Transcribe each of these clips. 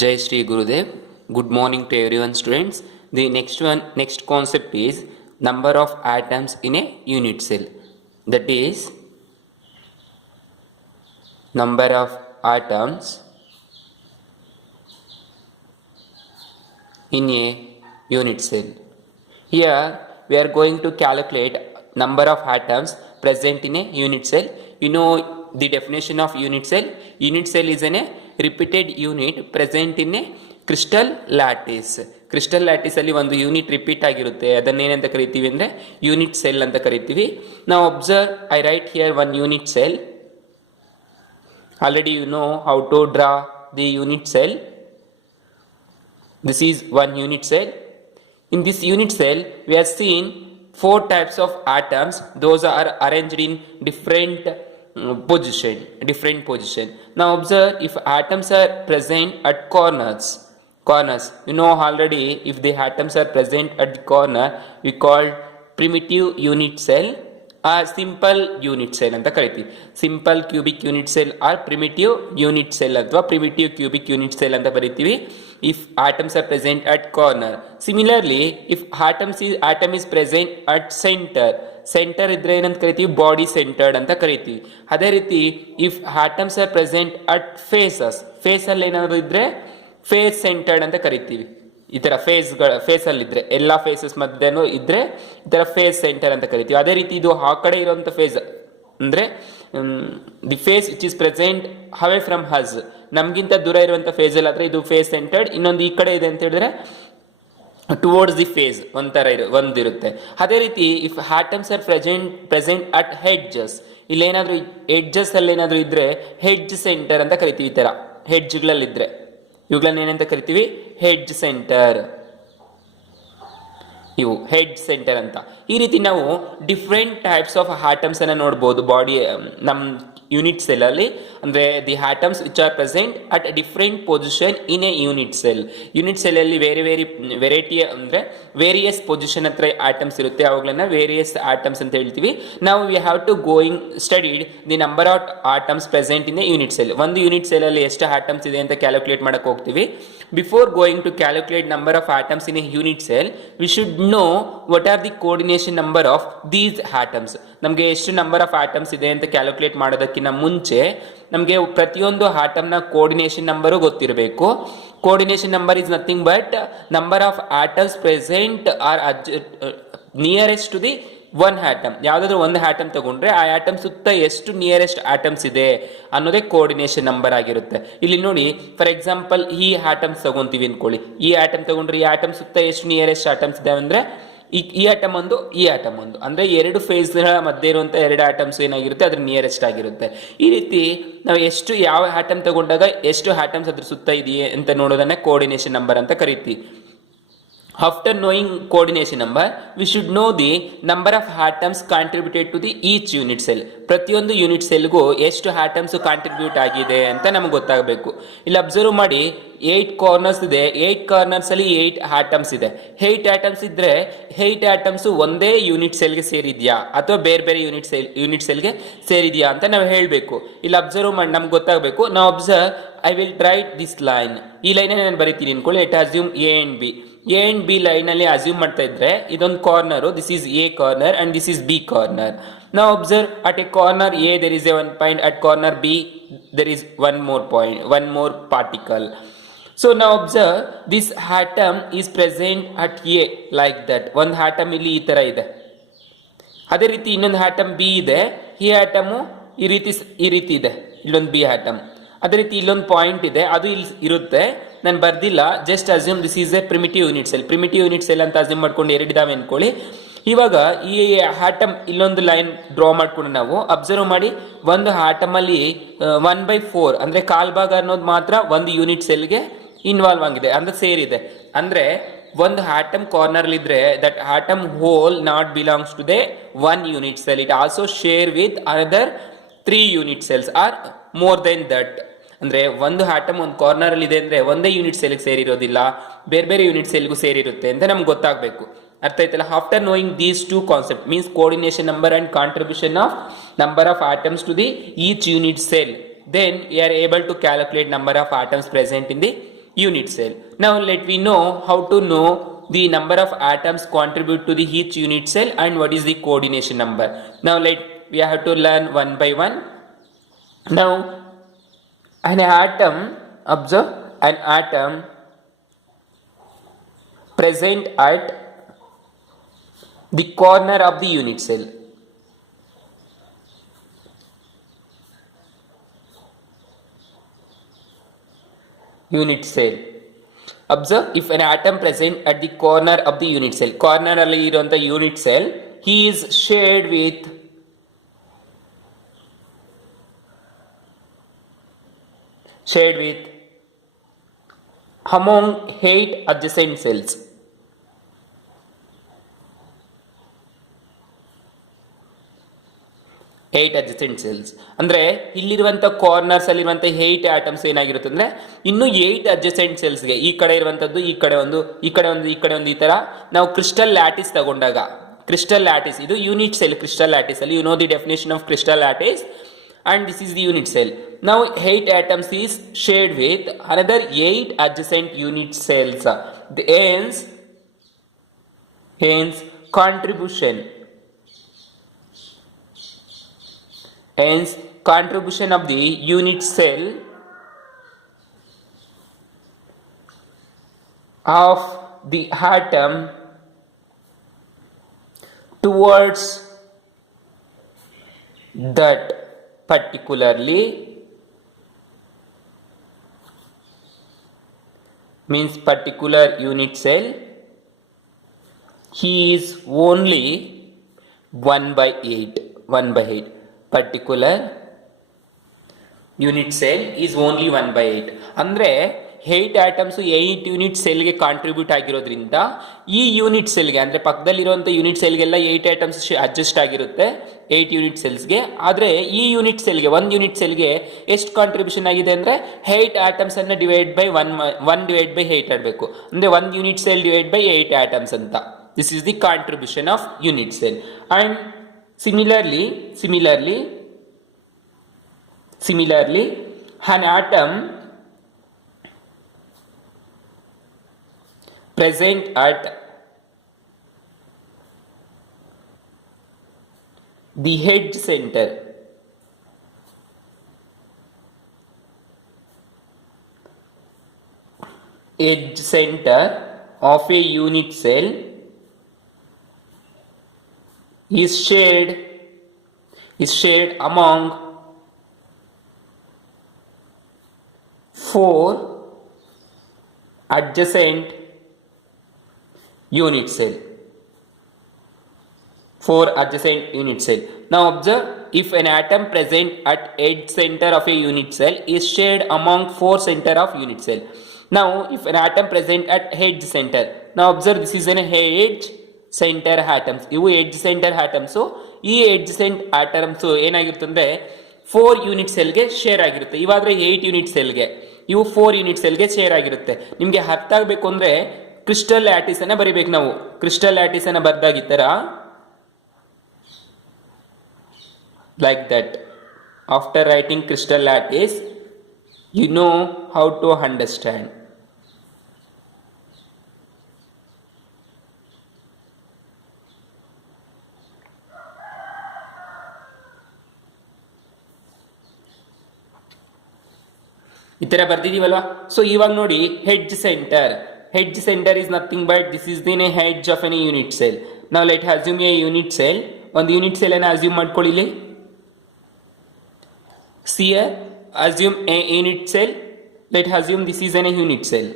Jai Shri Gurudev. Good morning to everyone, students. The next concept is number of atoms in a unit cell. That is number of atoms in a unit cell. Here we are going to calculate number of atoms present in a unit cell. You know the definition of unit cell. Unit cell is a repeated unit present in a crystal lattice. Crystal lattice ಅಲ್ಲಿ ಒಂದು unit repeat ಆಗಿರುತ್ತೆ, ಅದನ್ನೇನಂತ ಕರಿತೀವಿ ಅಂದ್ರೆ unit cell ಅಂತ ಕರಿತೀವಿ. ನಾವು observe, I write here one unit cell. Already you know how to draw the unit cell. This is one unit cell. In this unit cell, we have seen four types of atoms. Those are arranged in different position. Now observe, if atoms are present at corners, you know already, if the atoms are present at the corner, we call primitive unit cell or simple unit cell ಅಂತ ಕರಿತೀವಿ. Simple cubic unit cell or primitive unit cell ಅಥವಾ primitive cubic unit cell ಅಂತ ಬರೀತೀವಿ. if atoms are present at corner. Similarly, if atom is present at center ಇದ್ರೆ ಏನಂತ ಕರಿತೀವಿ, body centred ಅಂತ ಕರಿತೀವಿ. ಅದೇ ರೀತಿ if atoms are present at face ಅಲ್ಲಿ ಏನಾದ್ರು ಇದ್ರೆ ಫೇಸ್ ಸೆಂಟರ್ಡ್ ಅಂತ ಕರಿತೀವಿ. ಈ ತರ ಫೇಸ್ ಅಲ್ಲಿ ಇದ್ರೆ, ಎಲ್ಲಾ ಫೇಸಸ್ ಮಧ್ಯನೂ ಇದ್ರೆ ಈ ತರ ಫೇಸ್ ಸೆಂಟರ್ ಅಂತ ಕರಿತೀವಿ. ಅದೇ ರೀತಿ ಇದು ಆ ಕಡೆ ಇರುವಂತ ಫೇಸ್ ಅಂದ್ರೆ the phase which is present away from us, ನಮ್ಗಿಂತ ದೂರ ಇರುವಂತ ಫೇಸ್ ಅಲ್ಲಿ ಆದ್ರೆ ಇದು ಫೇಸ್ ಸೆಂಟರ್ಡ್. ಇನ್ನೊಂದು ಈ ಕಡೆ ಇದೆ ಅಂತ ಹೇಳಿದ್ರೆ ಟುವರ್ಡ್ಸ್ ದಿ ಫೇಸ್ ಒಂದಿರುತ್ತೆ. ಅದೇ ರೀತಿ if atoms are present at edges, ಇಲ್ಲಿ ಏನಾದ್ರು ಎಡ್ಜಸ್ ಅಲ್ಲಿ ಏನಾದ್ರು ಇದ್ರೆ ಹೆಡ್ಜ್ ಸೆಂಟರ್ ಅಂತ ಕರಿತೀವಿ. ಈ ತರ ಹೆಡ್ಜ್ಗಳಲ್ಲಿ ಇದ್ರೆ ಇವುಗಳನ್ನ ಏನಂತ ಕರಿತೀವಿ, ಹೆಡ್ಜ್ ಸೆಂಟರ್. ಇವು ಹೆಡ್ ಸೆಂಟರ್ ಅಂತ. ಈ ರೀತಿ ನಾವು ಡಿಫ್ರೆಂಟ್ ಟೈಪ್ಸ್ ಆಫ್ ಆಟಮ್ಸ್ ಅನ್ನ ನೋಡಬಹುದು ಬಾಡಿ ನಮ್ ಯೂನಿಟ್ ಸೆಲ್ ಅಲ್ಲಿ. ಅಂದ್ರೆ the atoms which are present at different position in a unit cell. Unit cell ಅಲ್ಲಿ ವೆರೈಟಿ ಅಂದ್ರೆ ವೇರಿಯಸ್ ಪೊಸಿಷನ್ ಹತ್ರ ಆಟಮ್ಸ್ ಇರುತ್ತೆ, ಅವುಗಳನ್ನ ವೇರಿಯಸ್ ಆಟಮ್ಸ್ ಅಂತ ಹೇಳ್ತೀವಿ. ನಾವು we have to going studied the number of atoms present in a unit cell. ಒಂದು unit cell ಅಲ್ಲಿ ಎಷ್ಟು ಆಟಮ್ಸ್ ಇದೆ ಅಂತ ಕ್ಯಾಲ್ಕುಲೇಟ್ ಮಾಡಕ್ ಹೋಗ್ತೀವಿ. Before going to calculate number of atoms in a unit cell, we should know what are the coordination number of these atoms. ನಮಗೆ ಎಷ್ಟು number of atoms ಇದೆ ಅಂತ ಕ್ಯಾಲ್ಕುಲೇಟ್ ಮಾಡೋದಕ್ಕಿಂತ ಮುಂಚೆ ನಮಗೆ ಪ್ರತಿಯೊಂದು ಆಟಮ್ನ ಕೋಆರ್ಡಿನೇಷನ್ ನಂಬರು ಗೊತ್ತಿರಬೇಕು. Coordination number is nothing but number of atoms present are nearest to the one atom. ಯಾವ್ದಾದ್ರು ಒಂದು ಆಟಮ್ ತಗೊಂಡ್ರೆ ಆ ಆಟಮ್ ಸುತ್ತ ಎಷ್ಟು ನಿಯರೆಸ್ಟ್ ಆಟಮ್ಸ್ ಇದೆ ಅನ್ನೋದೇ ಕೋಆರ್ಡಿನೇಷನ್ ನಂಬರ್ ಆಗಿರುತ್ತೆ. ಇಲ್ಲಿ ನೋಡಿ, ಫಾರ್ ಎಕ್ಸಾಂಪಲ್ ಈ ಆಟಮ್ಸ್ ತಗೊಂತೀವಿ ಅನ್ಕೊಳ್ಳಿ. ಈ ಆಟಮ್ ತಗೊಂಡ್ರೆ ಈ ಆಟಮ್ ಸುತ್ತ ಎಷ್ಟು ನಿಯರೆಸ್ಟ್ ಆಟಮ್ಸ್ ಇದೆ ಅಂದ್ರೆ ಈ ಆಟಮ್ ಒಂದು, ಈ ಆಟಮ್ ಒಂದು, ಅಂದ್ರೆ ಎರಡು ಫೇಸ್ ಮಧ್ಯೆ ಇರುವಂತ ಎರಡು ಆಟಮ್ಸ್ ಏನಾಗಿರುತ್ತೆ ಅದ್ರ ನಿಯರೆಸ್ಟ್ ಆಗಿರುತ್ತೆ. ಈ ರೀತಿ ನಾವು ಎಷ್ಟು ಯಾವ ಆಟಮ್ ತಗೊಂಡಾಗ ಎಷ್ಟು ಆಟಮ್ಸ್ ಅದ್ರ ಸುತ್ತ ಇದೆಯೇ ಅಂತ ನೋಡೋದನ್ನ ಕೋಆರ್ಡಿನೇಷನ್ ನಂಬರ್ ಅಂತ ಕರಿತೀವಿ. After knowing coordination number, we should know the number of atoms contributed to the each unit cell. ಪ್ರತಿಯೊಂದು ಯೂನಿಟ್ ಸೆಲ್ಗೂ ಎಷ್ಟು ಆಟಮ್ಸ್ ಕಾಂಟ್ರಿಬ್ಯೂಟ್ ಆಗಿದೆ ಅಂತ ನಮ್ಗೆ ಗೊತ್ತಾಗಬೇಕು. ಇಲ್ಲಿ ಅಬ್ಸರ್ವ್ ಮಾಡಿ, 8 ಕಾರ್ನರ್ಸ್ ಇದೆ. 8 ಕಾರ್ನರ್ಸ್ ಅಲ್ಲಿ 8 ಆಟಮ್ಸ್ ಇದೆ. 8 ಆಟಮ್ಸ್ ಇದ್ರೆ 8 ಆಟಮ್ಸ್ ಒಂದೇ ಯೂನಿಟ್ ಸೆಲ್ಗೆ ಸೇರಿದ್ಯಾ ಅಥವಾ ಬೇರೆ ಬೇರೆ ಯೂನಿಟ್ ಸೆಲ್ಗೆ ಸೇರಿದ್ಯಾ ಅಂತ ನಾವು ಹೇಳಬೇಕು. ಇಲ್ಲಿ ಅಬ್ಸರ್ವ್ ಮಾಡಿ ನಮ್ಗೆ ಗೊತ್ತಾಗಬೇಕು. ನಾವು observe, I will write this line. ಈ ಲೈನ್ ನಾನು ಬರೀತೀನಿ ಅನ್ಕೊಳ್ಳಿ. Let assume A and B. A and B line ಅಲ್ಲಿ ಅಸ್ಯೂಮ್ ಮಾಡ್ತಾ ಇದ್ರೆ ಇದೊಂದು corner, this is A corner and this is B corner. Now observe, at a corner A there is a one point, at corner B there is one more particle. So now observe, this atom is present at A like that. ಒಂದು atom ಇಲ್ಲಿ ಈ ತರ ಇದೆ. ಅದೇ ರೀತಿ ಇನ್ನೊಂದು atom B ಇದೆ. ಈ atom ಈ ರೀತಿ ಇದೆ. ಇಲ್ಲೊಂದು B atom. ಅದೇ ರೀತಿ ಇಲ್ಲೊಂದು ಪಾಯಿಂಟ್ ಇದೆ, ಅದು ಇಲ್ಲಿ ಇರುತ್ತೆ. ನಾನು ಬರ್ದಿಲ್ಲ, just assume this is a primitive unit cell. Primitive unit cell ಅಂತ ಅಸ್ಯೂಮ್ ಮಾಡ್ಕೊಂಡು ಎರಡಿದಾವೆ ಅನ್ಕೊಳ್ಳಿ. ಇವಾಗ ಈ ಆಟಮ್ ಇಲ್ಲೊಂದು ಲೈನ್ ಡ್ರಾ ಮಾಡ್ಕೊಂಡು ನಾವು ಅಬ್ಸರ್ವ್ ಮಾಡಿ, ಒಂದು ಆಟಮ್ ಅಲ್ಲಿ 1/4 ಅಂದ್ರೆ ಕಾಲ್ಭಾಗ ಅನ್ನೋದು ಮಾತ್ರ ಒಂದು ಯೂನಿಟ್ ಸೆಲ್ಗೆ ಇನ್ವಾಲ್ವ್ ಆಗಿದೆ, ಅಂದ್ರೆ ಸೇರಿದೆ. ಅಂದ್ರೆ ಒಂದು ಆಟಮ್ ಕಾರ್ನರ್ ಇದ್ರೆ that atom whole not belongs to the one unit cell. It also share with another 3 unit cells are more than that. ಅಂದ್ರೆ ಒಂದು ಆಟಮ್ ಒಂದು ಕಾರ್ನರ್ ಅಲ್ಲಿ ಇದೆ ಅಂದ್ರೆ ಒಂದೇ ಯೂನಿಟ್ ಸೆಲ್ಗೆ ಸೇರಿರೋದಿಲ್ಲ, ಬೇರೆ ಬೇರೆ ಯೂನಿಟ್ ಸೆಲ್ಗೂ ಸೇರಿರುತ್ತೆ ಅಂತ ನಮ್ಗೆ ಗೊತ್ತಾಗಬೇಕು. ಅರ್ಥ ಆಯ್ತಲ್ಲ? After knowing these two concept means coordination number and contribution of number of atoms to the each unit cell, then we are able to calculate number of atoms present in the unit cell. Now let me know how to know the number of atoms contribute to the each unit cell and what is the coordination number. Now we have to learn one by one. Now an atom, observe, an atom present at the corner of the unit cell. Unit cell. Observe, if an atom present at the corner of the unit cell, corner alli iruvanta unit cell, he is shared with among 8 adjacent cells. 8 adjacent cells. ಅಂದರೆ ಇಲ್ಲಿರುವಂಥ ಕಾರ್ನರ್ಸ್ ಅಲ್ಲಿರುವಂಥ 8 ಆಟಮ್ಸ್ ಏನಾಗಿರುತ್ತೆ ಅಂದರೆ ಇನ್ನು 8 adjacent ಸೆಲ್ಸ್ಗೆ ಈ ಕಡೆ ಇರುವಂಥದ್ದು ಈ ಕಡೆ ಒಂದು ಈ ಕಡೆ ಒಂದು ಈ ಕಡೆ ಒಂದು ಈ ತರ ನಾವು ಕ್ರಿಸ್ಟಲ್ ಲ್ಯಾಟಿಸ್ ತಗೊಂಡಾಗ, ಕ್ರಿಸ್ಟಲ್ ಲ್ಯಾಟಿಸ್ ಇದು ಯೂನಿಟ್ ಸೆಲ್. ಕ್ರಿಸ್ಟಲ್ ಲ್ಯಾಟಿಸ್ ಅಲ್ಲಿ you know the definition of crystal lattice and this is the unit cell. Now 8 atoms is shared with another 8 adjacent unit cells. Hence contribution of the unit cell of the atom towards that particularly means particular unit cell, he is only 1/8. Particular unit cell is only 1/8. ಅಂದ್ರೆ 8 ಆಟಮ್ಸ್ 8 ಯೂನಿಟ್ ಸೆಲ್ಗೆ ಕಾಂಟ್ರಿಬ್ಯೂಟ್ ಆಗಿರೋದ್ರಿಂದ ಈ ಯೂನಿಟ್ ಸೆಲ್ಗೆ ಅಂದರೆ ಪಕ್ಕದಲ್ಲಿರುವಂಥ ಯೂನಿಟ್ ಸೆಲ್ಗೆಲ್ಲ 8 atoms adjust ಆಗಿರುತ್ತೆ 8 ಯೂನಿಟ್ ಸೆಲ್ಸ್ಗೆ. ಆದರೆ ಈ ಯೂನಿಟ್ ಸೆಲ್ಗೆ, ಒಂದು ಯೂನಿಟ್ ಸೆಲ್ಗೆ ಎಷ್ಟು ಕಾಂಟ್ರಿಬ್ಯೂಷನ್ ಆಗಿದೆ ಅಂದರೆ 8 ಆಟಮ್ಸ್ ಅನ್ನು ಡಿವೈಡ್ ಬೈ 1/8 ಆಡಬೇಕು. ಅಂದರೆ 1 unit cell divide by 8 atoms ಅಂತ. This is the contribution of unit cell. And similarly an atom present at the edge center of a unit cell is shared among 4 adjacent unit cell. 4 adjacent unit cell. Now observe, if an atom present at edge center of a unit cell is shared among 4 center of unit cell. Now if an atom present at edge center, now observe, this is an edge center atoms. ಇವು edge center atoms. ಈ edge center atoms ಏನಾಗಿರುತ್ತೆ ಅಂದರೆ 4 ಯೂನಿಟ್ ಸೆಲ್ಗೆ ಶೇರ್ ಆಗಿರುತ್ತೆ. ಇವಾದರೆ 8 ಯೂನಿಟ್ ಸೆಲ್ಗೆ, ಇವು 4 ಯೂನಿಟ್ ಸೆಲ್ಗೆ ಶೇರ್ ಆಗಿರುತ್ತೆ. ನಿಮಗೆ ಅರ್ಥ ಆಗಬೇಕು ಅಂದರೆ ಕ್ರಿಸ್ಟಲ್ ಲ್ಯಾಟಿಸ್ ಅನ್ನ ಬರಿಬೇಕು ನಾವು. ಕ್ರಿಸ್ಟಲ್ ಲ್ಯಾಟಿಸ್ ಅನ್ನ ಬರ್ದಾಗ ಈ ತರ like that. After writing crystal lattice, you know how to understand. ಈ ತರ ಬರ್ದಿದೀವಲ್ವಾ. ಸೊ ಇವಾಗ ನೋಡಿ hedge centre is nothing but this is the edge of any unit cell. Now let assume a unit cell. ಒಂದು ಯೂನಿಟ್ ಸೆಲ್ ಅನ್ನು ಅಸ್ಯೂಮ್ ಮಾಡ್ಕೊಳ್ಳಿ. Here assume a unit cell. Let assume this is a unit cell.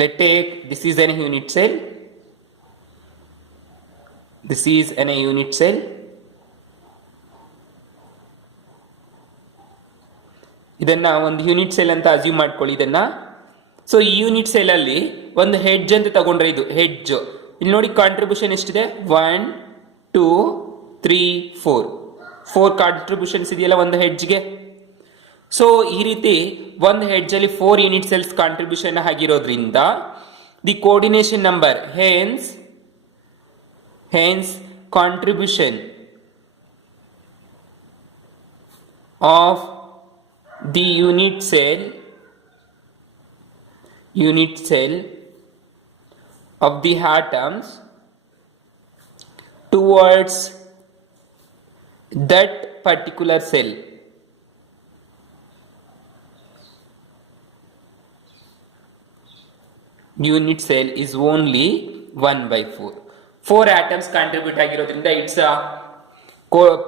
Let take this is a unit cell. This is a unit cell. ಇದನ್ನ ಒಂದು unit cell ಅಂತ ಅಸ್ಯೂಮ್ ಮಾಡ್ಕೊಳ್ಳಿ ಇದನ್ನ. ಸೊ ಈ unit cell ಅಲ್ಲಿ ಒಂದು ಹೆಡ್ಜ್ ಅಂತ ತಗೊಂಡ್ರೆ ಇದು ಹೆಡ್ಜ್. ಇಲ್ಲಿ ನೋಡಿ ಕಾಂಟ್ರಿಬ್ಯೂಷನ್ ಎಷ್ಟಿದೆ, 1 2 3 4 ಕಾಂಟ್ರಿಬ್ಯೂಷನ್ಸ್ ಇದೆಯಲ್ಲ ಒಂದು ಹೆಡ್ಜ್ಗೆ. ಸೊ ಈ ರೀತಿ ಒಂದು ಹೆಡ್ಜ್ ಅಲ್ಲಿ 4 ಯೂನಿಟ್ ಸೆಲ್ಸ್ ಕಾಂಟ್ರಿಬ್ಯೂಷನ್ ಆಗಿರೋದ್ರಿಂದ the coordination number, hence Hence, contribution of the unit cell of the atoms towards that particular cell. Unit cell is only 1/4. 4 atoms contribute ಆಗಿರೋದ್ರಿಂದ it's a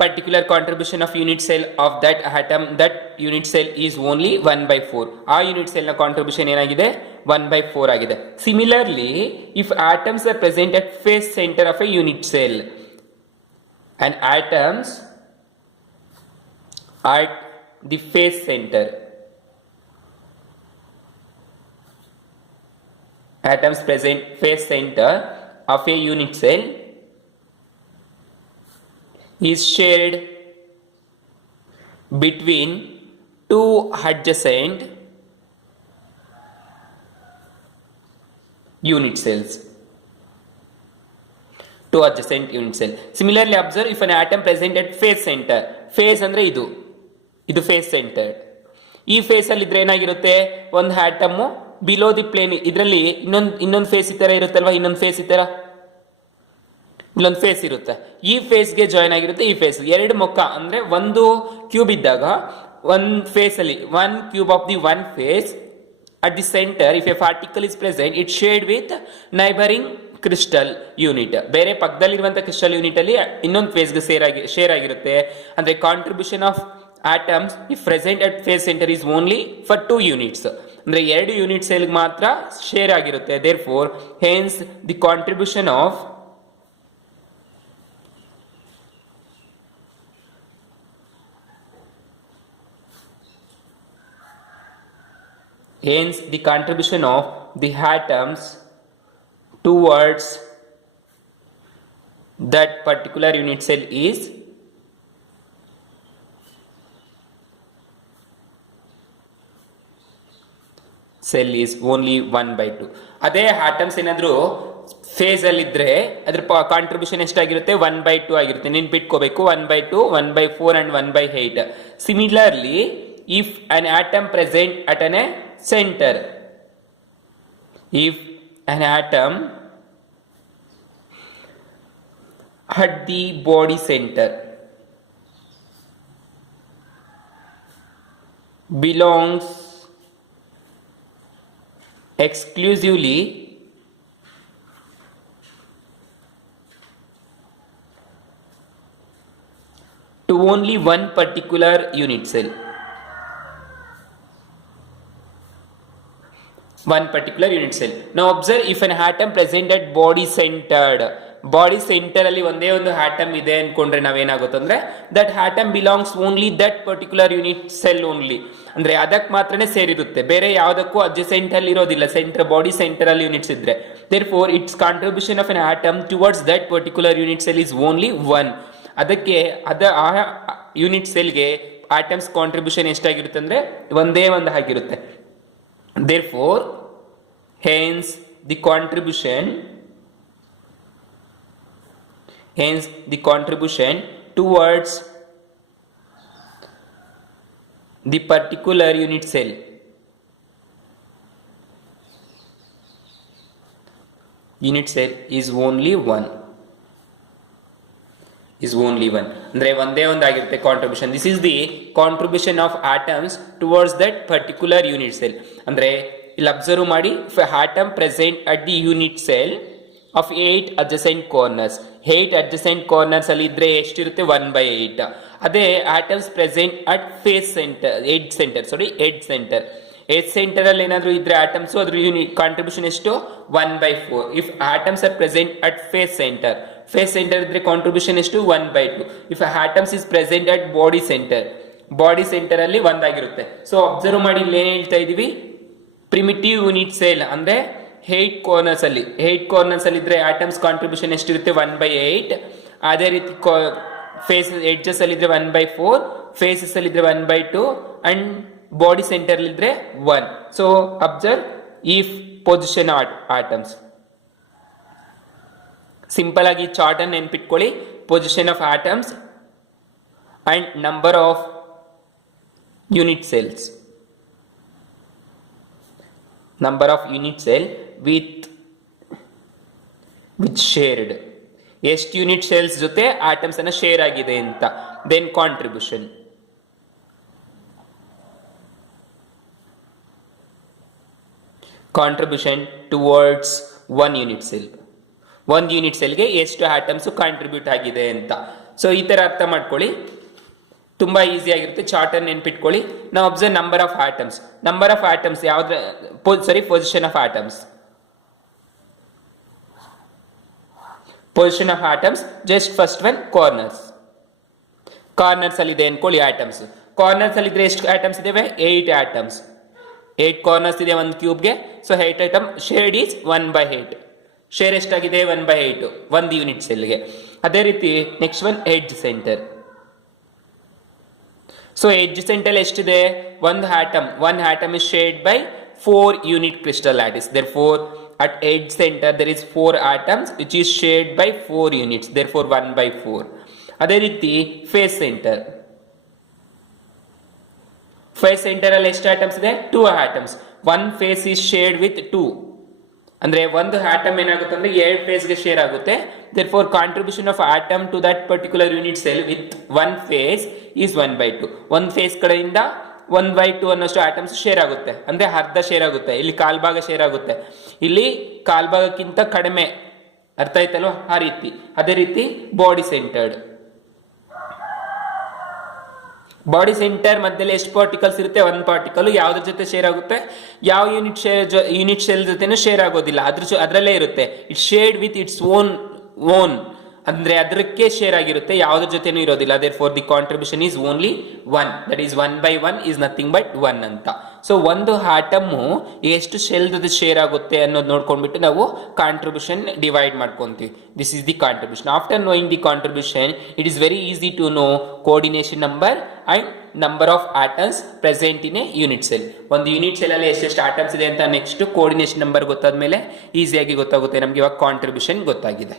particular contribution of unit cell of that atom, that unit cell is only 1/4. ಆ unit cell ನ contribution ಏನಾಗಿದೆ 1/4 ಆಗಿದೆ. Similarly, if atoms are present at face center of a unit cell and atoms at the face center, atoms present face center of a unit cell is shared between two adjacent unit cells. Two adjacent unit cell. Similarly, observe if an atom present at face center. Face ಅಂದ್ರೆ ಇದು face center. ಈ ಫೇಸ್ ಅಲ್ಲಿ ಇದ್ರೆ ಏನಾಗಿರುತ್ತೆ, ಒಂದು atom below the plane, ಇದರಲ್ಲಿ ಇನ್ನೊಂದು ಫೇಸ್ ಈ ತರ ಇರುತ್ತಲ್ವಾ, ಇನ್ನೊಂದು ಫೇಸ್ ಈ ತರ ಇಲ್ಲೊಂದು ಫೇಸ್ ಇರುತ್ತೆ, ಈ ಫೇಸ್ಗೆ ಜಾಯಿನ್ ಆಗಿರುತ್ತೆ ಈ ಫೇಸ್. ಎರಡು ಮುಖ ಅಂದ್ರೆ ಒಂದು ಕ್ಯೂಬ್ ಇದ್ದಾಗ ಒಂದು ಫೇಸ್ ಅಲ್ಲಿ one cube of the one face at the center, if a particle is present, it shared with neighboring crystal unit. ಬೇರೆ ಪಕ್ಕದಲ್ಲಿರುವಂತಹ ಕ್ರಿಸ್ಟಲ್ ಯೂನಿಟ್ ಅಲ್ಲಿ ಇನ್ನೊಂದು ಫೇಸ್ಗೆ ಶೇರ್ ಆಗಿರುತ್ತೆ. ಅಂದ್ರೆ contribution of atoms if present at phase center is only for 2 units. ಅಂದ್ರೆ 2 unit cell ಮಾತ್ರ ಶೇರ್ ಆಗಿರುತ್ತೆ. therefore hence the contribution of the atoms towards that particular unit cell is only 1/2. ಅದೇ ಆಟಮ್ಸ್ ಏನಾದ್ರು ಫೇಸ್ ಅಲ್ಲಿ ಇದ್ರೆ ಅದ್ರ ಕಾಂಟ್ರಿಬ್ಯೂಷನ್ ಎಷ್ಟಾಗಿರುತ್ತೆ 1/2 ಆಗಿರುತ್ತೆ. ನೆನ್ಪಿಟ್ಕೋಬೇಕು, 1/2, 1/4 and 1/8. Similarly, if an atom present at an center, if an atom at the body center belongs exclusively to only one particular unit cell, one particular unit cell. Now observe if an atom present at body centered, body centre ಅಲ್ಲಿ ಒಂದೇ ಒಂದು ಆಟಮ್ ಇದೆ ಅನ್ಕೊಂಡ್ರೆ ನಾವೇನಾಗುತ್ತೆ ಅಂದ್ರೆ that atom belongs only that particular unit cell only, ಅಂದ್ರೆ ಅದಕ್ಕೆ ಮಾತ್ರನೇ ಸೇರಿರುತ್ತೆ, ಬೇರೆ ಯಾವುದಕ್ಕೂ ಅಡ್ಜಸೆಂಟ್ ಅಲ್ಲಿ ಇರೋದಿಲ್ಲ. ಸೆಂಟರ್ ಬಾಡಿ ಸೆಂಟರ್ ಅಲ್ಲಿ ಯೂನಿಟ್ಸ್ ಇದ್ರೆ therefore its contribution of an atom towards that particular unit cell is only 1. ಅದಕ್ಕೆ ಆ ಯೂನಿಟ್ ಸೆಲ್ಗೆ ಆಟಮ್ಸ್ ಕಾಂಟ್ರಿಬ್ಯೂಷನ್ ಎಷ್ಟಾಗಿರುತ್ತೆ ಅಂದ್ರೆ ಒಂದೇ ಒಂದು ಆಗಿರುತ್ತೆ. therefore hence the contribution towards the particular unit cell is only 1. ಅಂದ್ರೆ ಒಂದೇ ಒಂದು ಆಗಿರುತ್ತೆ contribution. This is the contribution of atoms towards that particular unit cell. ಅಂದ್ರೆ ಇಲ್ಲಿ ಅಬ್ಸರ್ವ್ ಮಾಡಿ, atom present at the unit cell of 8 adjacent corners. 8 adjacent corners ಅಲ್ಲಿ ಇದ್ರೆ ಎಷ್ಟಿರುತ್ತೆ 1/8. ಅದೇ atoms present at face centre, edge centre ಅಲ್ಲಿ ಏನಾದ್ರು ಇದ್ರೆ ಆಟಮ್ಸ್ ಅದ್ರ ಯೂನಿಟ್ ಕಾಂಟ್ರಿಬ್ಯೂಷನ್ ಎಷ್ಟು 1/4. If atoms are present at face centre ಇದ್ರೆ ಕಾಂಟ್ರಿಬ್ಯೂಷನ್ ಎಷ್ಟು 1/2. If atoms is present at body centre ಅಲ್ಲಿ 1 ಆಗಿರುತ್ತೆ. ಸೊ ಅಬ್ಸರ್ವ್ ಮಾಡಿ ಇಲ್ಲಿ ಏನ್ ಹೇಳ್ತಾ ಇದೀವಿ, ಪ್ರಿಮಿಟಿವ್ ಯೂನಿಟ್ ಸೆಲ್ ಅಂದ್ರೆ 8 ಕಾರ್ನರ್ಸ್ ಅಲ್ಲಿ ಇದ್ರೆ ಆಟಮ್ಸ್ ಕಾಂಟ್ರಿಬ್ಯೂಷನ್ ಎಷ್ಟಿರುತ್ತೆ 1/8. ಅದೇ ರೀತಿ ಫೇಸ್ ಎಡ್ಜಸ್ ಅಲ್ಲಿ ಇದ್ರೆ 1/4, ಫೇಸಸ್ ಅಲ್ಲಿ ಇದ್ರೆ 1/2 ಅಂಡ್ ಬಾಡಿ ಸೆಂಟರ್ ಅಲ್ಲಿ ಇದ್ರೆ 1. So observe if position atoms simple ಆಗಿ ಚಾರ್ಟ್ ಅನ್ನು ನೆನ್ಪಿಟ್ಕೊಳ್ಳಿ. Position of atoms and number of unit cells. Number of unit cell with shared. ಎಷ್ಟು ಯೂನಿಟ್ ಸೆಲ್ಸ್ ಜೊತೆ ಆಟಮ್ಸ್ ಅನ್ನ ಶೇರ್ ಆಗಿದೆ ಅಂತ. Then contribution. Contribution towards one unit cell. ಒಂದು unit ಸೆಲ್ಗೆ ಎಷ್ಟು ಆಟಮ್ಸ್ ಕಾಂಟ್ರಿಬ್ಯೂಟ್ ಆಗಿದೆ ಅಂತ. ಸೊ ಈ ತರ ಅರ್ಥ ಮಾಡ್ಕೊಳ್ಳಿ, ತುಂಬಾ ಈಸಿ ಆಗಿರುತ್ತೆ. ಚಾರ್ಟ್ ಅನ್ನು ನೆನ್ಪಿಟ್ಕೊಳ್ಳಿ. ನಾವು observe number of atoms. Number of atoms ಯಾವ್ದ್ರ position of atoms. Position of atoms just first one corners. Corners ಅಲ್ಲಿ ಇದೆ ಅನ್ಕೊಳ್ಳಿ ಆಟಮ್ಸ್. ಕಾರ್ನರ್ಸ್ ಅಲ್ಲಿ ಇದ್ರೆ ಎಷ್ಟು ಆಟಮ್ಸ್ ಇದಾವೆ? 8 ಆಟಮ್ಸ್. 8 ಕಾರ್ನರ್ಸ್ ಇದೆ ಒಂದು ಕ್ಯೂಬ್ಗೆ. So 8 atom. Shared is 1/8. Share ಎಷ್ಟಾಗಿದೆ? 1/8 ಒಂದು ಯೂನಿಟ್ ಸೆಲ್ಗೆ. ಅದೇ ರೀತಿ next one edge center. So edge center ಎಷ್ಟಿದೆ? ಒಂದು atom. One atom is shared by 4 unit crystal lattice. therefore at edge center there is 4 atoms which is shared by 4 units, therefore 1/4. ಅದೇ ರೀತಿ face centre. Face centre ಅಲ್ಲಿ ಎಷ್ಟು atoms ಇದೆ? 2 atoms. One face is shared with 2. ಅಂದ್ರೆ ಒಂದು ಆಟಮ್ ಏನಾಗುತ್ತೆ ಅಂದ್ರೆ 2 ಫೇಸ್ಗೆ ಶೇರ್ ಆಗುತ್ತೆ. therefore contribution of atom to that particular unit cell with one phase is 1/2. ಒಂದು ಫೇಸ್ ಕಡೆಯಿಂದ 1/2 ಅನ್ನೋಷ್ಟು ಆಟಮ್ಸ್ ಶೇರ್ ಆಗುತ್ತೆ. ಅಂದ್ರೆ ಅರ್ಧ ಶೇರ್ ಆಗುತ್ತೆ. ಇಲ್ಲಿ ಕಾಲ್ಭಾಗ ಶೇರ್ ಆಗುತ್ತೆ, ಇಲ್ಲಿ ಕಾಲ್ಭಾಗಕ್ಕಿಂತ ಕಡಿಮೆ. ಅರ್ಥ ಆಯ್ತಲ್ವಾ? ಆ ರೀತಿ. ಅದೇ ರೀತಿ ಬಾಡಿ ಸೆಂಟರ್ಡ್. ಬಾಡಿ ಸೆಂಟರ್ ಮಧ್ಯದಲ್ಲಿ ಎಷ್ಟು ಪಾರ್ಟಿಕಲ್ಸ್ ಇರುತ್ತೆ? 1 ಪಾರ್ಟಿಕಲ್. ಯಾವ್ದ್ರ ಜೊತೆ ಶೇರ್ ಆಗುತ್ತೆ? ಯಾವ ಯೂನಿಟ್ ಸೆಲ್ ಜೊತೆನೂ ಶೇರ್ ಆಗೋದಿಲ್ಲ, ಅದ್ರಲ್ಲೇ ಇರುತ್ತೆ. It shared with its own ಅಂದ್ರೆ ಅದಕ್ಕೆ ಶೇರ್ ಆಗಿರುತ್ತೆ, ಯಾವ್ದ್ರ ಜೊತೆನೂ ಇರೋದಿಲ್ಲ. therefore the contribution is only 1. that is 1/1 is nothing but 1 ಅಂತ. ಸೊ ಒಂದು ಆಟಮ್ ಎಷ್ಟು ಶೆಲ್ ಜೊತೆ ಶೇರ್ ಆಗುತ್ತೆ ಅನ್ನೋದು ನೋಡ್ಕೊಂಡ್ಬಿಟ್ಟು ನಾವು ಕಾಂಟ್ರಿಬ್ಯೂಷನ್ ಡಿವೈಡ್ ಮಾಡ್ಕೊಂತೀವಿ. This is the contribution. After knowing the contribution it is very easy to know coordination number and number of atoms present in a unit cell. ಒಂದು ಯೂನಿಟ್ ಸೆಲ್ ಅಲ್ಲಿ ಎಷ್ಟೆಷ್ಟು ಆಟಮ್ಸ್ ಇದೆ ಅಂತ ನೆಕ್ಸ್ಟ್ ಕೋಆರ್ಡಿನೇಷನ್ ನಂಬರ್ ಗೊತ್ತಾದ್ಮೇಲೆ ಈಸಿಯಾಗಿ ಗೊತ್ತಾಗುತ್ತೆ ನಮ್ಗೆ. ಇವಾಗ ಕಾಂಟ್ರಿಬ್ಯೂಷನ್ ಗೊತ್ತಾಗಿದೆ.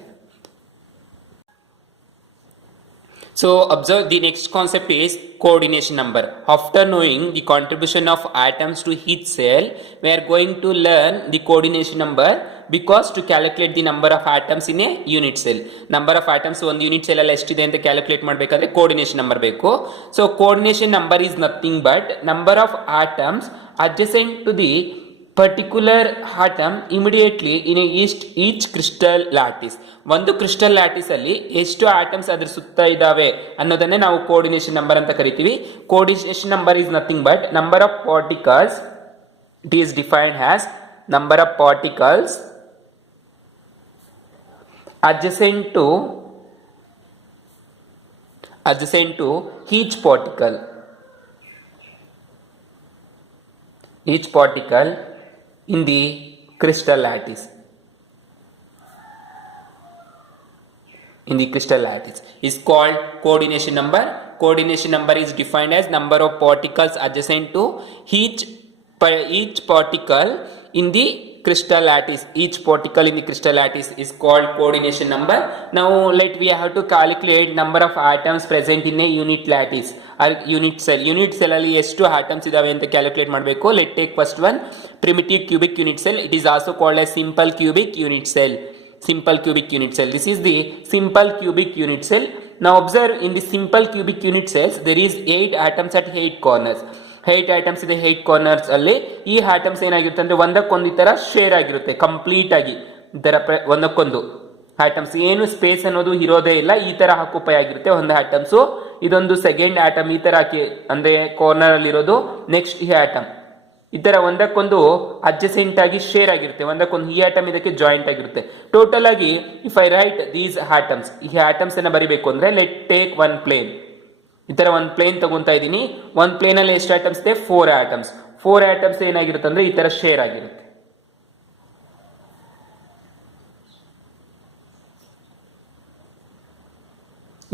So observe the next concept is coordination number. After knowing the contribution of atoms to each cell, we are going to learn the coordination number, because to calculate the number of atoms in a unit cell, number of atoms ಒಂದು unit cell ಅಲ್ಲಿ ಎಷ್ಟಿದೆ ಅಂತ ಕ್ಯಾಲ್ಕುಲೇಟ್ ಮಾಡಬೇಕಾದ್ರೆ coordination number ಬೇಕು. So coordination number is nothing but number of atoms adjacent to the particular atom immediately in each crystal lattice. ಒಂದು crystal lattice ಅಲ್ಲಿ ಎಷ್ಟು ಆಟಮ್ಸ್ ಅದ್ರ ಸುತ್ತ ಇದಾವೆ ಅನ್ನೋದನ್ನೇ ನಾವು ಕೋಆರ್ಡಿನೇಷನ್ ನಂಬರ್ ಅಂತ ಕರಿತೀವಿ. Coordination number is nothing but number of particles. It is defined as number of particles adjacent to each particle in the crystal lattice. In the crystal lattice is called coordination number. Coordination number is defined as number of particles adjacent to each particle in the crystal lattice. Each particle in the crystal lattice is called coordination number. Now we have to calculate number of atoms present in a unit lattice or unit cell. Unit cell ಅಲ್ಲಿ ಎಷ್ಟು atoms ಇದಾವೆ ಅಂತ ಕ್ಯಾಲ್ಕುಲೇಟ್ ಮಾಡಬೇಕು. Let's take first one, primitive cubic unit cell. It is also called as simple cubic unit cell. Simple cubic unit cell. This is the simple cubic unit cell. Now observe, in the simple cubic unit cells there is 8 atoms at 8 corners. 8 ಐಟಮ್ಸ್ ಇದೆ 8 ಕಾರ್ನರ್ಸ್ ಅಲ್ಲಿ. ಈ ಆಟಮ್ಸ್ ಏನಾಗಿರುತ್ತೆ ಅಂದ್ರೆ ಒಂದಕ್ಕೊಂದು ಈ ತರ ಶೇರ್ ಆಗಿರುತ್ತೆ ಕಂಪ್ಲೀಟ್ ಆಗಿ. ಈ ತರ ಒಂದಕ್ಕೊಂದು ಆಟಮ್ಸ್ ಏನು ಸ್ಪೇಸ್ ಅನ್ನೋದು ಇರೋದೇ ಇಲ್ಲ, ಈ ತರ ಆಕ್ಯುಪೈ ಆಗಿರುತ್ತೆ ಒಂದು ಆಟಮ್ಸ್. ಇದೊಂದು ಸೆಕೆಂಡ್ ಆಟಮ್ ಈ ತರ ಹಾಕಿ ಅಂದ್ರೆ ಕಾರ್ನರ್ ಅಲ್ಲಿ ಇರೋದು. ನೆಕ್ಸ್ಟ್ ಈ ಆಟಮ್ ಈ ತರ ಒಂದಕ್ಕೊಂದು ಅಡ್ಜಸೆಂಟ್ ಆಗಿ ಶೇರ್ ಆಗಿರುತ್ತೆ, ಒಂದಕ್ಕೊಂದು ಈ ಆಟಮ್ ಇದಕ್ಕೆ ಜಾಯಿಂಟ್ ಆಗಿರುತ್ತೆ. ಟೋಟಲ್ ಆಗಿ if I write these atoms, ಈ ಆಟಮ್ಸ್ ಅನ್ನ ಬರಿಬೇಕು ಅಂದ್ರೆ ಲೆಟ್ ಟೇಕ್ ಒನ್ ಪ್ಲೇನ್. ಈ ತರ ಒಂದು ಪ್ಲೇನ್ ತಗೊಂತಾ ಇದ್ದೀನಿ. ಒಂದು ಪ್ಲೇನ್ ಅಲ್ಲಿ ಎಷ್ಟು ಆಟಮ್ಸ್ ಇದೆ? 4 ಆಟಮ್ಸ್. 4 ಆಟಮ್ಸ್ ಏನಾಗಿರುತ್ತೆ ಅಂದ್ರೆ ಈ ತರ ಶೇರ್ ಆಗಿರುತ್ತೆ.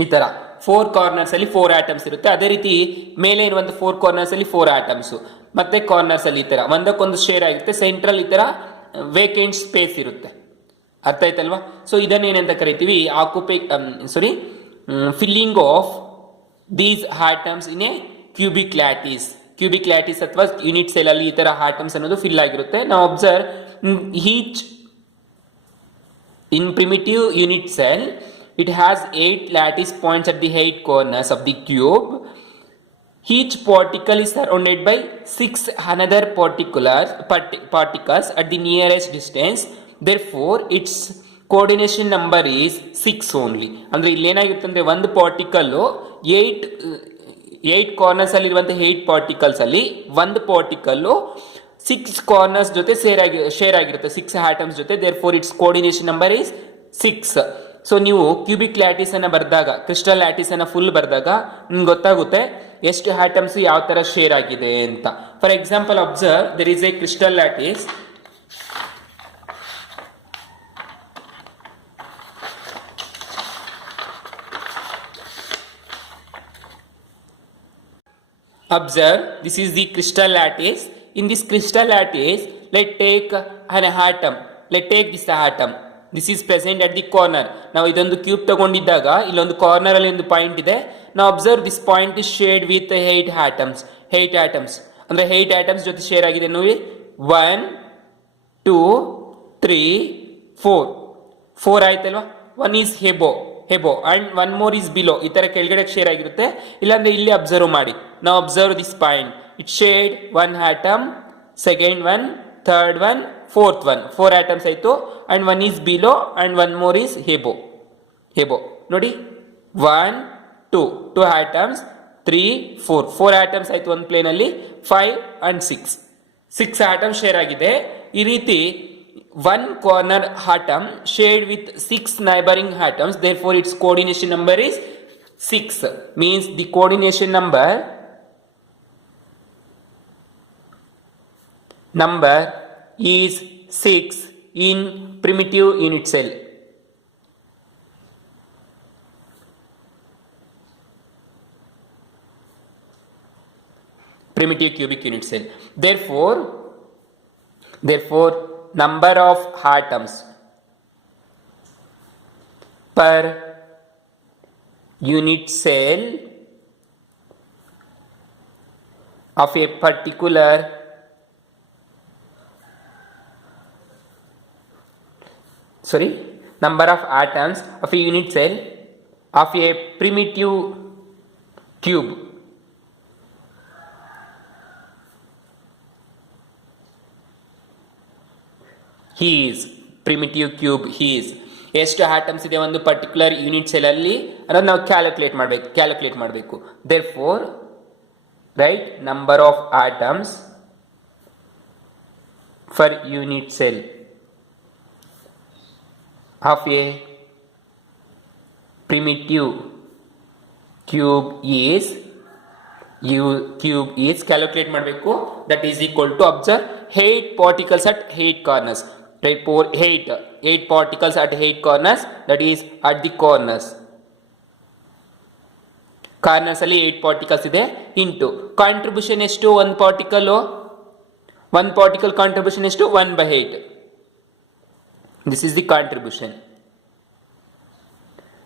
ಈ ತರ 4 ಕಾರ್ನರ್ಸ್ ಅಲ್ಲಿ 4 ಆಟಮ್ಸ್ ಇರುತ್ತೆ. ಅದೇ ರೀತಿ ಮೇಲೆ ಇರುವಂತ 4 ಕಾರ್ನರ್ಸ್ ಅಲ್ಲಿ 4 ಆಟಮ್ಸ್, ಮತ್ತೆ ಕಾರ್ನರ್ಸ್ ಅಲ್ಲಿ ಈ ತರ ಒಂದಕ್ಕೊಂದು ಶೇರ್ ಆಗಿರುತ್ತೆ. ಸೆಂಟ್ರಲ್ ಈ ತರ ವೇಕೆಂಟ್ ಸ್ಪೇಸ್ ಇರುತ್ತೆ. ಅರ್ಥ ಆಯ್ತಲ್ವಾ? ಸೊ ಇದನ್ನೇನಂತ ಕರಿತೀವಿ, filling of these atoms in a cubic lattice ಅಥವಾ ಯೂನಿಟ್ ಸೆಲ್ ಅಲ್ಲಿ ಈ ತರ ಆಟಮ್ಸ್ ಅನ್ನೋದು ಫಿಲ್ ಆಗಿರುತ್ತೆ. ನಾವು observe each in primitive unit cell it has 8 lattice points at the 8 corners of the cube. Each particle is surrounded by 6 another particles at the nearest distance. Therefore its coordination number is 6 only. ಅಂದ್ರೆ ಇಲ್ಲಿ ಏನಾಗಿರುತ್ತೆ ಅಂದ್ರೆ ಒಂದು ಪಾರ್ಟಿಕಲ್ 8 ಕಾರ್ನರ್ಸ್ ಅಲ್ಲಿ ಇರುವಂತ 8 ಪಾರ್ಟಿಕಲ್ಸ್ ಅಲ್ಲಿ ಒಂದು ಪಾರ್ಟಿಕಲ್ 6 ಕಾರ್ನರ್ಸ್ ಜೊತೆ ಶೇರ್ ಆಗಿರುತ್ತೆ, 6 ಆಟಮ್ಸ್ ಜೊತೆ. Therefore its coordination number is 6. So ನೀವು ಕ್ಯೂಬಿಕ್ ಲ್ಯಾಟಿಸ್ ಅನ್ನ ಬರೆದಾಗ, ಕ್ರಿಸ್ಟಲ್ ಲ್ಯಾಟಿಸ್ ಅನ್ನ ಫುಲ್ ಬರೆದಾಗ ನಿಮ್ಗೆ ಗೊತ್ತಾಗುತ್ತೆ ಎಷ್ಟು ಆಟಮ್ಸ್ ಯಾವ ತರ ಶೇರ್ ಆಗಿದೆ ಅಂತ. For example observe, there is a crystal lattice. Observe, this is the crystal lattice. In this crystal lattice, let's take an atom. Let's take this atom. This is present at the corner. ನಾವು ಇದೊಂದು ಕ್ಯೂಬ್ ತಗೊಂಡಿದ್ದಾಗ ಇಲ್ಲೊಂದು ಕಾರ್ನರ್ ಅಲ್ಲಿ ಒಂದು point ಇದೆ. ನಾವು observe this point is shared with 8 atoms. 8 atoms ಅಂದ್ರೆ 8 atoms ಜೊತೆ ಶೇರ್ ಆಗಿದೆ ನೋಡಿ. 1 2 3 4 4 ಆಯ್ತಲ್ವಾ? 1 is ಹೆಬೋ and 1 more is below. ಈ ತರ ಕೆಳಗಡೆ ಶೇರ್ ಆಗಿರುತ್ತೆ. ಇಲ್ಲಾಂದ್ರೆ ಇಲ್ಲಿ ಅಬ್ಸರ್ವ್ ಮಾಡಿ. ನಾವು observe this point, it shared 1 atom, second one, third one, fourth one. 4 atoms ಆಯ್ತು and 1 is below and 1 more is ಹೆಬೋ ನೋಡಿ. 1 2 atoms, 3 4 atoms ಆಯ್ತು ಒಂದು ಪ್ಲೇನ್ ಅಲ್ಲಿ. 5 and 6 atoms ಶೇರ್ ಆಗಿದೆ. ಈ ರೀತಿ one corner atom shared with 6 neighboring atoms, therefore its coordination number is 6. Means the coordination number is 6 in primitive unit cell. Primitive cubic unit cell. Therefore number of atoms per unit cell of a particular number of atoms of a unit cell of a primitive cube ಎಷ್ಟು atoms ಇದೆ ಒಂದು particular unit cell ಅಲ್ಲಿ ಅನ್ನೋದು ನಾವು calculate ಮಾಡಬೇಕು. Therefore right number of atoms for unit cell of a primitive cube is calculate ಮಾಡಬೇಕು. that is equal to observe 8 particles at 8 corners, right? 8 particles at 8 corners, that is at the corners ಅಲ್ಲಿ 8 particles ಇದೆ. into contribution ಎಷ್ಟು, ಒಂದು particle contribution ಎಷ್ಟು, 1/8. this is the contribution.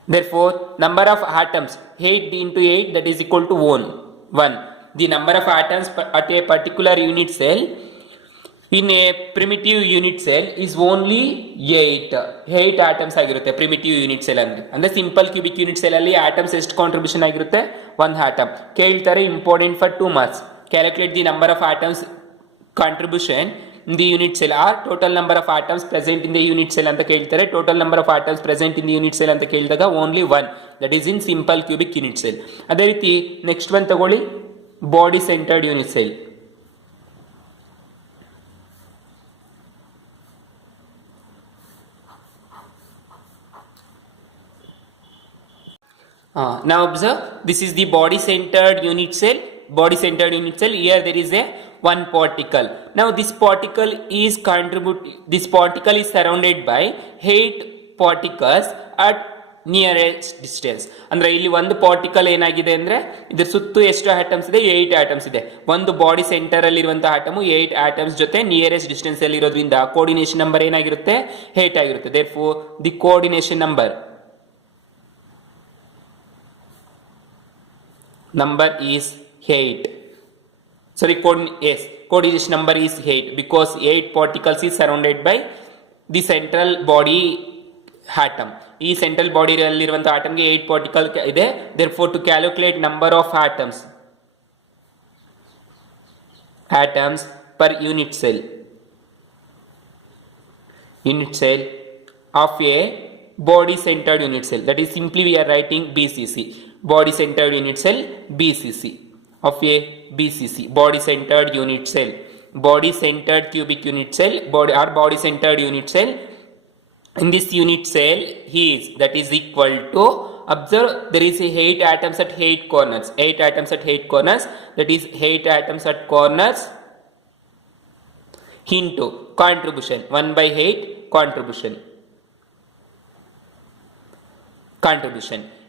Therefore number of atoms 8 into 8, that is equal to 1. The number of atoms at a particular unit cell in a primitive unit cell is only 8 atoms ಆಗಿರುತ್ತೆ primitive unit cell ಅಂದ್ರೆ simple cubic unit cell ಅಲ್ಲಿ atoms ಎಷ್ಟು ಕಾಂಟ್ರಿಬ್ಯೂಷನ್ ಆಗಿರುತ್ತೆ, 1 atom. ಕೇಳ್ತಾರೆ important for 2 marks. Calculate the number of atoms contribution in the unit cell or total number of atoms present in the unit cell ಅಂತ ಕೇಳ್ತಾರೆ. total number of atoms present in the unit cell ಅಂತ ಕೇಳಿದಾಗ only 1, that is in simple cubic unit cell. ಅದೇ ರೀತಿ next one ತಗೊಳ್ಳಿ, body centred unit cell. Now observe, this is the body centered unit cell. Here there is a one particle. Now this particle is surrounded by 8 particles at nearest distance. ಅಂದ್ರೆ ಇಲ್ಲಿ ಒಂದು ಪಾರ್ಟಿಕಲ್ ಏನಾಗಿದೆ ಅಂದ್ರೆ ಇದ್ರ ಸುತ್ತು ಎಷ್ಟು atoms ಇದೆ, 8 ಆಟಮ್ಸ್ ಇದೆ. ಒಂದು ಬಾಡಿ ಸೆಂಟರ್ ಅಲ್ಲಿ ಇರುವಂತಹ ಆಟಮ್ 8 ಆಟಮ್ಸ್ ಜೊತೆ ನಿಯರೆಸ್ಟ್ ಡಿಸ್ಟೆನ್ಸ್ ಅಲ್ಲಿ ಇರೋದ್ರಿಂದ ಕೋಆರ್ಡಿನೇಷನ್ ನಂಬರ್ ಏನಾಗಿರುತ್ತೆ, 8 ಆಗಿರುತ್ತೆ. Therefore the coordination number is 8. Sorry, coordination number is 8 because 8 particles is surrounded by the central body atom. ಈ ಸೆಂಟ್ರಲ್ ಬಾಡಿ ಅಲ್ಲಿರುವಂತಹ ಆಟಮ್ಗೆ 8 ಪಾರ್ಟಿಕಲ್ ಇದೆ. therefore to calculate number of atoms per unit cell of a body centered unit cell, that is simply we are writing BCC, body centered unit cell, BCC of a BCC, body centered unit cell, body centered cubic unit cell, body centered unit cell. In this unit cell that is equal to, observe, there is 8 atoms at 8 corners, 8 atoms at 8 corners, that is 8 atoms at corners into contribution 1/8 contribution.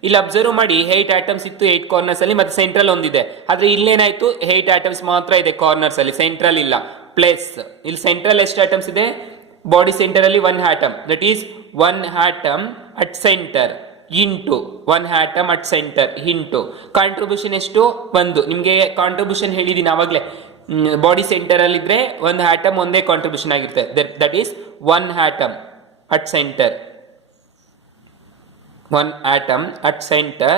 ಇಲ್ಲಿ observe ಮಾಡಿ 8 ಆಟಮ್ಸ್ ಇತ್ತು 8 ಕಾರ್ನರ್ಸ್ ಅಲ್ಲಿ, ಮತ್ತೆ ಸೆಂಟ್ರಲ್ ಒಂದಿದೆ. ಆದ್ರೆ ಇಲ್ಲೇನಾಯ್ತು, 8 ಆಟಮ್ಸ್ ಮಾತ್ರ ಇದೆ ಕಾರ್ನರ್ಸ್ ಅಲ್ಲಿ, ಸೆಂಟ್ರಲ್ ಇಲ್ಲ. ಪ್ಲಸ್ ಇಲ್ಲಿ ಸೆಂಟ್ರಲ್ ಎಷ್ಟು ಆಟಮ್ಸ್ ಇದೆ, ಬಾಡಿ ಸೆಂಟರ್ ಅಲ್ಲಿ 1 atom, that is 1 atom at centre into 1 atom at centre into contribution ಎಷ್ಟು, 1. ನಿಮ್ಗೆ ಕಾಂಟ್ರಿಬ್ಯೂಷನ್ ಹೇಳಿದೀನಿ ಆವಾಗಲೇ, ಬಾಡಿ ಸೆಂಟರ್ ಅಲ್ಲಿ ಇದ್ರೆ 1 ಆಟಮ್ ಒಂದೇ ಕಾಂಟ್ರಿಬ್ಯೂಷನ್ ಆಗಿರುತ್ತೆ, that is 1 atom at centre, 1 atom at center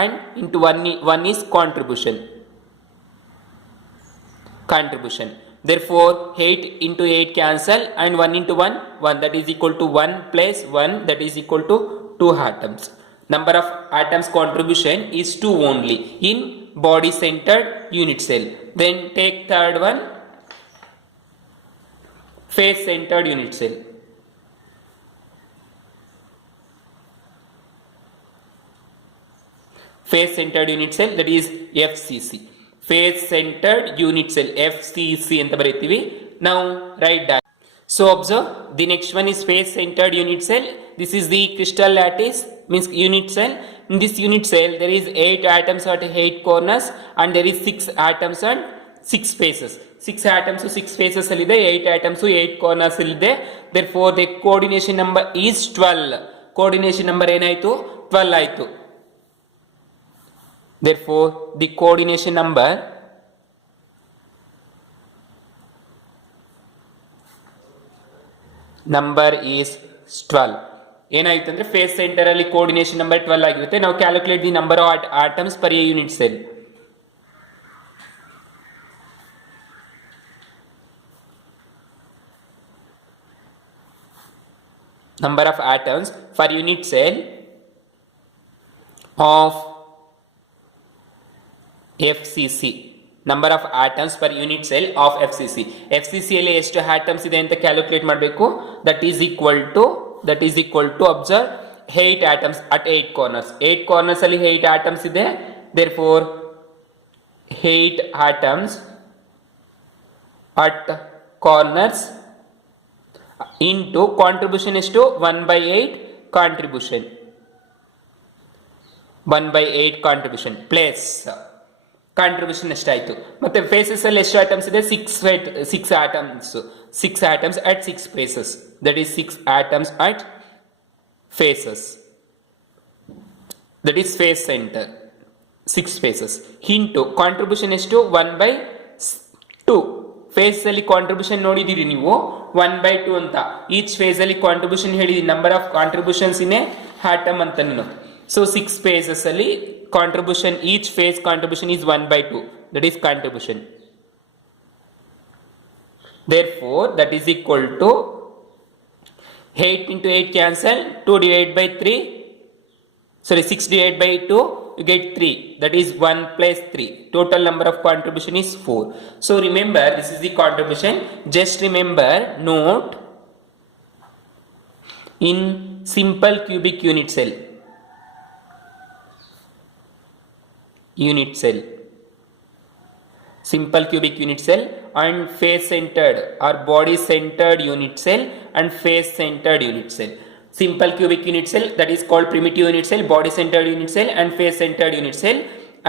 and into 1 is contribution. Therefore 8 into 8 cancel and 1 into 1, 1, that is equal to 1 plus 1, that is equal to 2 atoms. Number of atoms contribution is 2 only in body centered unit cell. Then take third one, face centered unit cell. Face centered unit cell, that is FCC, face centered unit cell, FCC ಅಂತ ಬರೀತೀವಿ. Now write that. So observe, the next one is face centered unit cell. This is the crystal lattice, means unit cell. In this unit cell there is 8 atoms at 8 corners and there is 6 atoms and 6 faces. 6 atoms 6 faces alide, 8 atoms 8 corners alide. Therefore the coordination number is 12. coordination number ಏನಾಯ್ತು, 12 ಆಯ್ತು. Therefore the coordination number is 12. ಏನಾಯ್ತು ಅಂದ್ರೆ face centre ಅಲ್ಲಿ coordination number 12 ಆಗಿರುತ್ತೆ. ನಾವು calculate the number of atoms per A unit cell. Number of atoms per unit cell of FCC, number of atoms per unit cell of FCC. FCC ಅಲ್ಲಿ ಎಷ್ಟು atoms ಇದೆ ಅಂತ ಕ್ಯಾಲ್ಕುಲೇಟ್ ಮಾಡಬೇಕು. that is equal to observe 8 atoms at 8 corners. 8 corners ಅಲ್ಲಿ 8 atoms ಇದೆ. therefore 8 atoms at corners into contribution ಎಷ್ಟು, 1/8 contribution, 1/8 contribution plus contribution ಎಷ್ಟಾಯ್ತು. ಮತ್ತೆ ಫೇಸಸ್ ಅಲ್ಲಿ ಎಷ್ಟು ಆಟಮ್ಸ್ ಇದೆ, 6 atoms at 6 faces, that is 6 atoms at faces, that is face centre, 6 faces into contribution ಎಷ್ಟು, 1/2. Face ಅಲ್ಲಿ ಕಾಂಟ್ರಿಬ್ಯೂಷನ್ ನೋಡಿದಿರಿ ನೀವು 1/2 ಅಂತ. ಈಚ್ ಫೇಸ್ ಅಲ್ಲಿ ಕಾಂಟ್ರಿಬ್ಯೂಷನ್ ಹೇಳಿದೀನಿ, number of contributions in a atom ಅಂತ ನೀನು. ಸೊ 6 ಫೇಸಸ್ ಅಲ್ಲಿ contribution, each phase contribution is 1/2, that is contribution. Therefore that is equal to 8 into 8 cancel, 2 divided by 3, sorry 6 divided by 2, you get 3, that is 1 plus 3. Total number of contribution is 4. So remember, this is the contribution. Just remember, note, in simple cubic unit cell, simple cubic unit cell and face centered or body centered unit cell and face centered unit cell. Simple cubic unit cell, that is called primitive unit cell, body centered unit cell and face centered unit cell.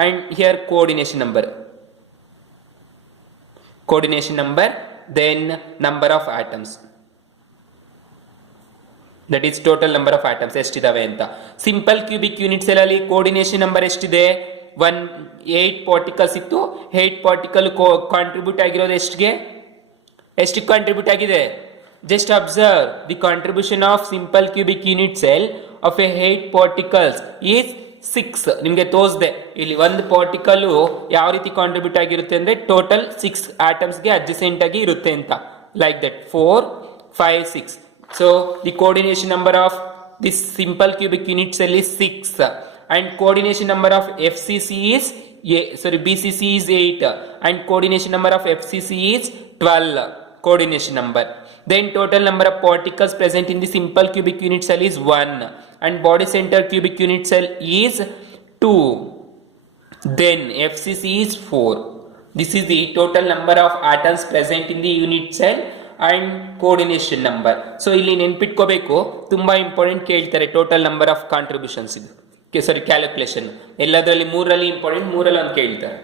And here coordination number, then number of atoms, that is total number of atoms ಎಷ್ಟಿದಾವೆ ಅಂತ. Simple cubic unit cell ಅಲ್ಲಿ coordination number ಎಷ್ಟಿದೆ? 8 ಪಾರ್ಟಿಕಲ್ಸ್ ಇತ್ತು. 8 particle contribute ಆಗಿರೋದು ಎಷ್ಟು ಕಾಂಟ್ರಿಬ್ಯೂಟ್ ಆಗಿದೆ? Just observe the contribution of simple cubic unit cell of A 8 particles is 6. ನಿಮಗೆ ತೋರಿಸಿದೆ ಇಲ್ಲಿ ಒಂದು ಪಾರ್ಟಿಕಲ್ ಯಾವ ರೀತಿ ಕಾಂಟ್ರಿಬ್ಯೂಟ್ ಆಗಿರುತ್ತೆ ಅಂದ್ರೆ ಟೋಟಲ್ 6 ಆಟಮ್ಸ್ಗೆ ಅಡ್ಜಸೆಂಟ್ ಆಗಿ ಇರುತ್ತೆ ಅಂತ. Like that 4, 5, 6. So the coordination number of this simple cubic unit cell is 6 and coordination number of BCC is 8 and coordination number of FCC is 12 coordination number. Then total number of particles present in the simple cubic unit cell is 1 and body center cubic unit cell is 2. Then FCC is 4. This is the total number of atoms present in the unit cell and coordination number. So ಇಲ್ಲಿ ನೆನ್ಪಿಟ್ಕೋಬೇಕು, ತುಂಬಾ ಇಂಪಾರ್ಟೆಂಟ್ ಕೇಳ್ತಾರೆ total number of contributions ಇದು ಕ್ಯಾಲ್ಕುಲೇಷನ್. ಎಲ್ಲದರಲ್ಲಿ 3ರಲ್ಲಿ ಇಂಪಾರ್ಟೆಂಟ್, 3ರಲ್ಲಿ ಒಂದು ಕೇಳ್ತಾರೆ.